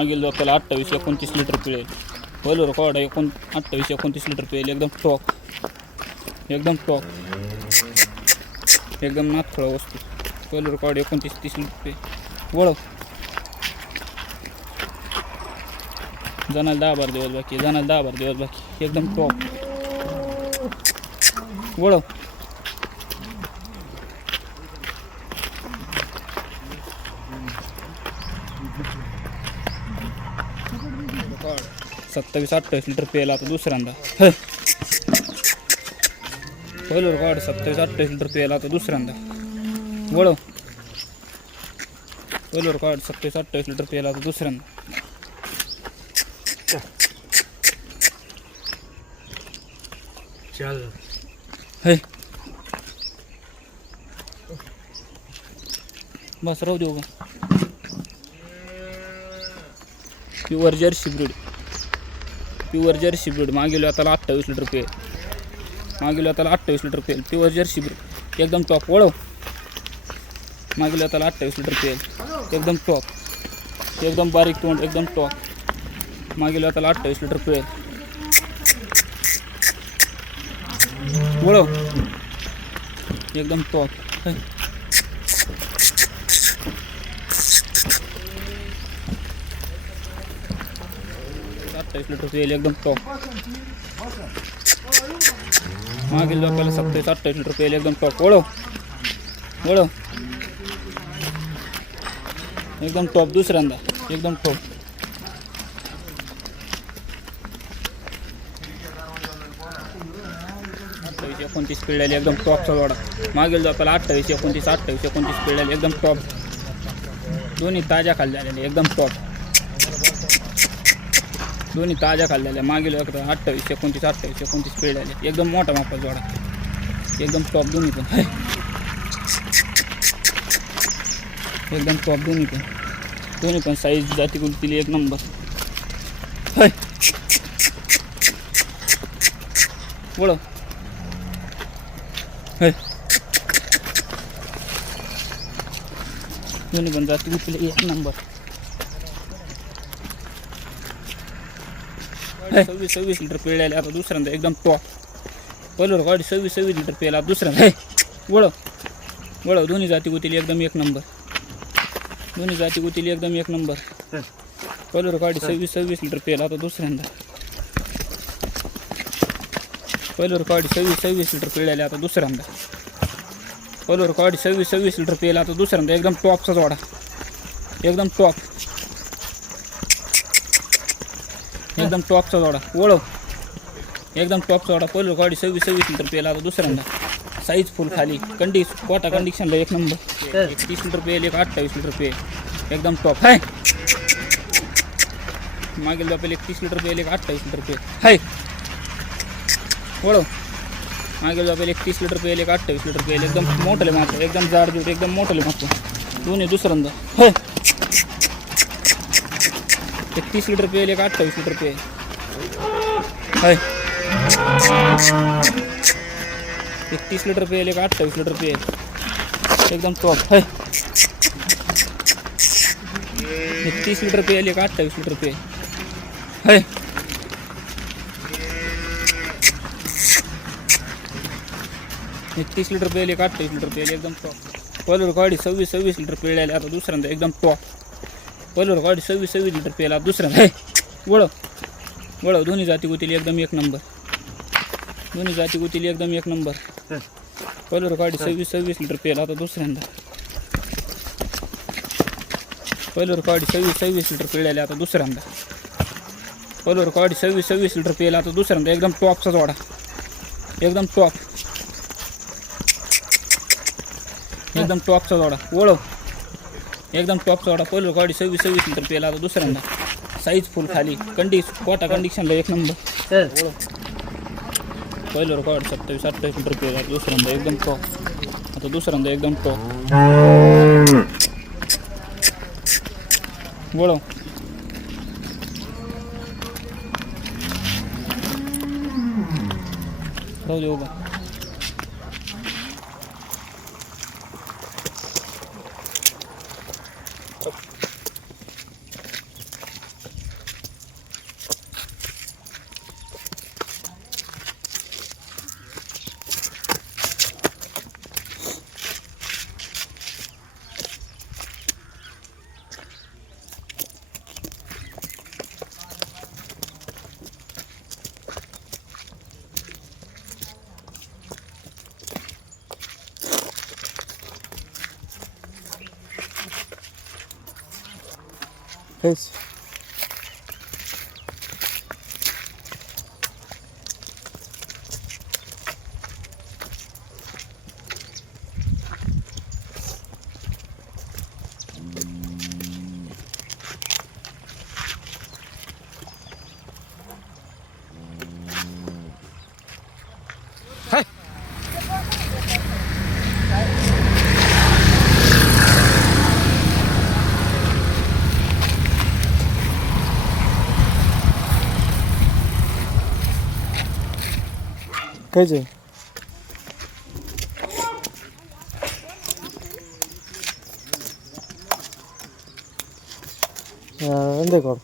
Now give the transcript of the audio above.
मागील आपल्याला 28-29 लिटर पिळेल. पहिलं रेकॉर्ड आहे 28-29 लिटर पिळेल. एकदम टॉप, एकदम टॉप, एकदम नाथखळा वस्तू. पहिलं रेकॉर्ड 29-30 लिटर पिळेल. वळव जाणार 10-12 दिवस बाकी, जाणार 10-12 दिवस बाकी. एकदम टॉप. वळव 27-28 लिटर पेला आता दुसऱ्यांदा. पहिलं रेकॉर्ड 27-28 लिटर पेला आता दुसऱ्यांदा. वळव पहिलं रेकॉर्ड 27-28 लिटर पेला आता दुसऱ्यांदा. चल हे बस राहू देऊ का. Pure Jersey breed, pure Jersey breed. मागील त्याला 28 लिटर पेल, मागील त्याला 28 लिटर पेल. प्युअर जर्सी ब्रीड एकदम टॉप. वळव मागील त्याला 28 लिटर पेल. एकदम टॉप, एकदम बारीक तोंड, एकदम टॉप. मागील त्याला 28 लिटर पेल. वळव एकदम टॉप. 28 लिटर पेल एकदम टॉप. मागील आपल्याला 27-28 लिटर पेल एकदम टॉप. वळव वळव एकदम टॉप. दुसऱ्यांदा एकदम टॉप. 28-29 पिळलेली एकदम टॉपचा जोडा. मागील आपल्याला 28-29 पिळलेली एकदम टॉप. दोन्ही ताज्या खाल्लेल्या एकदम टॉप, दोन्ही ताज्या खाल्लेल्या. मागील 28-29 पिळलेले एकदम मोठा मापा जोडा. एकदम टॉप दोन्ही पण. एकदम टॉप दोन्ही पण साईज जाती कुलतीली एक नंबर. वळव दोन्ही पण जाती कुलतीली एक नंबर. 26 लिटर पिळलेले आता दुसऱ्यांदा एकदम टॉप. पहिलं रेकॉर्ड 26 लिटर पिळला दुसऱ्यांदा. वळव वळव दोन्ही जाती गुतीली एकदम एक नंबर, दोन्ही जाती गुतीली एकदम एक नंबर. पहिलं रेकॉर्ड 26 लिटर पिळला आता दुसऱ्यांदा. पहिलं रेकॉर्ड 26 लिटर पिळलेले आता दुसऱ्यांदा. पहिलं रेकॉर्ड 26 लिटर पिळला आता दुसऱ्यांदा. एकदम टॉपचा जोडा, एकदम टॉप, एकदम टॉपचा जोडा. वळव एकदम टॉपचा जोडा. पहिलं रेकॉर्ड 26 लिटर पेला आता दुसऱ्यांदा. साईज फुल खाली, कोटा कंडिशनला एक नंबर. 30 लिटर पेल, एक 28 लिटर पेल एकदम टॉप. हाय मागील बापेल 31 लिटर पेल, एक 28 लिटर पेल. हाय वळव मागील बापेल 31 लिटर पेल, एक 28 लिटर पेल एकदम मोठले मात्र, एकदम जाडजूड, एकदम मोठले मात्र. दोन्ही दुसऱ्यांदा. हाय 31 लिटर पेल, एक 28 लिटर पेल. हाय 31 लिटर पेल, एक 28 लिटर पेल एकदम टॉप. हाय 31 लिटर पेल, एक 28 लिटर पेल. हाय 31 लिटर पेल, एक 28 लिटर पेल एकदम टॉप. पहिलं रेकॉर्ड 26 लिटर पिळलेले आता दुसऱ्यांदा एकदम टॉप. पहिलं रेकॉर्ड 26 लिटर पेला दुसऱ्यांदा. वळव वळव दोन्ही जाती गुतीली एकदम एक नंबर, दोन्ही जाती गुतीली एकदम एक नंबर. पहिलं रेकॉर्ड 26 लिटर पेला आता दुसऱ्यांदा. पहिलं रेकॉर्ड 26 लिटर पिळलेले आता दुसऱ्यांदा. पहिलं रेकॉर्ड 26 लिटर पेला आता दुसऱ्यांदा. एकदम टॉपचा जोडा, एकदम टॉप, एकदम टॉपचा जोडा. वळव एकदम टॉपचा जोडा. पहिलं रेकॉर्ड 26 लिटर पेला आता दुसऱ्यांदा. साईज फुल खाली, कोटा कंडिशनला एक नंबर. पहिलं रेकॉर्ड 27-28 लिटर पेला दुसऱ्यांदा. एकदम टॉप आता दुसऱ्यांदा एकदम टॉप. वळव राहू देऊ का. काहीच काहीच आहे എന്തൊക്കെ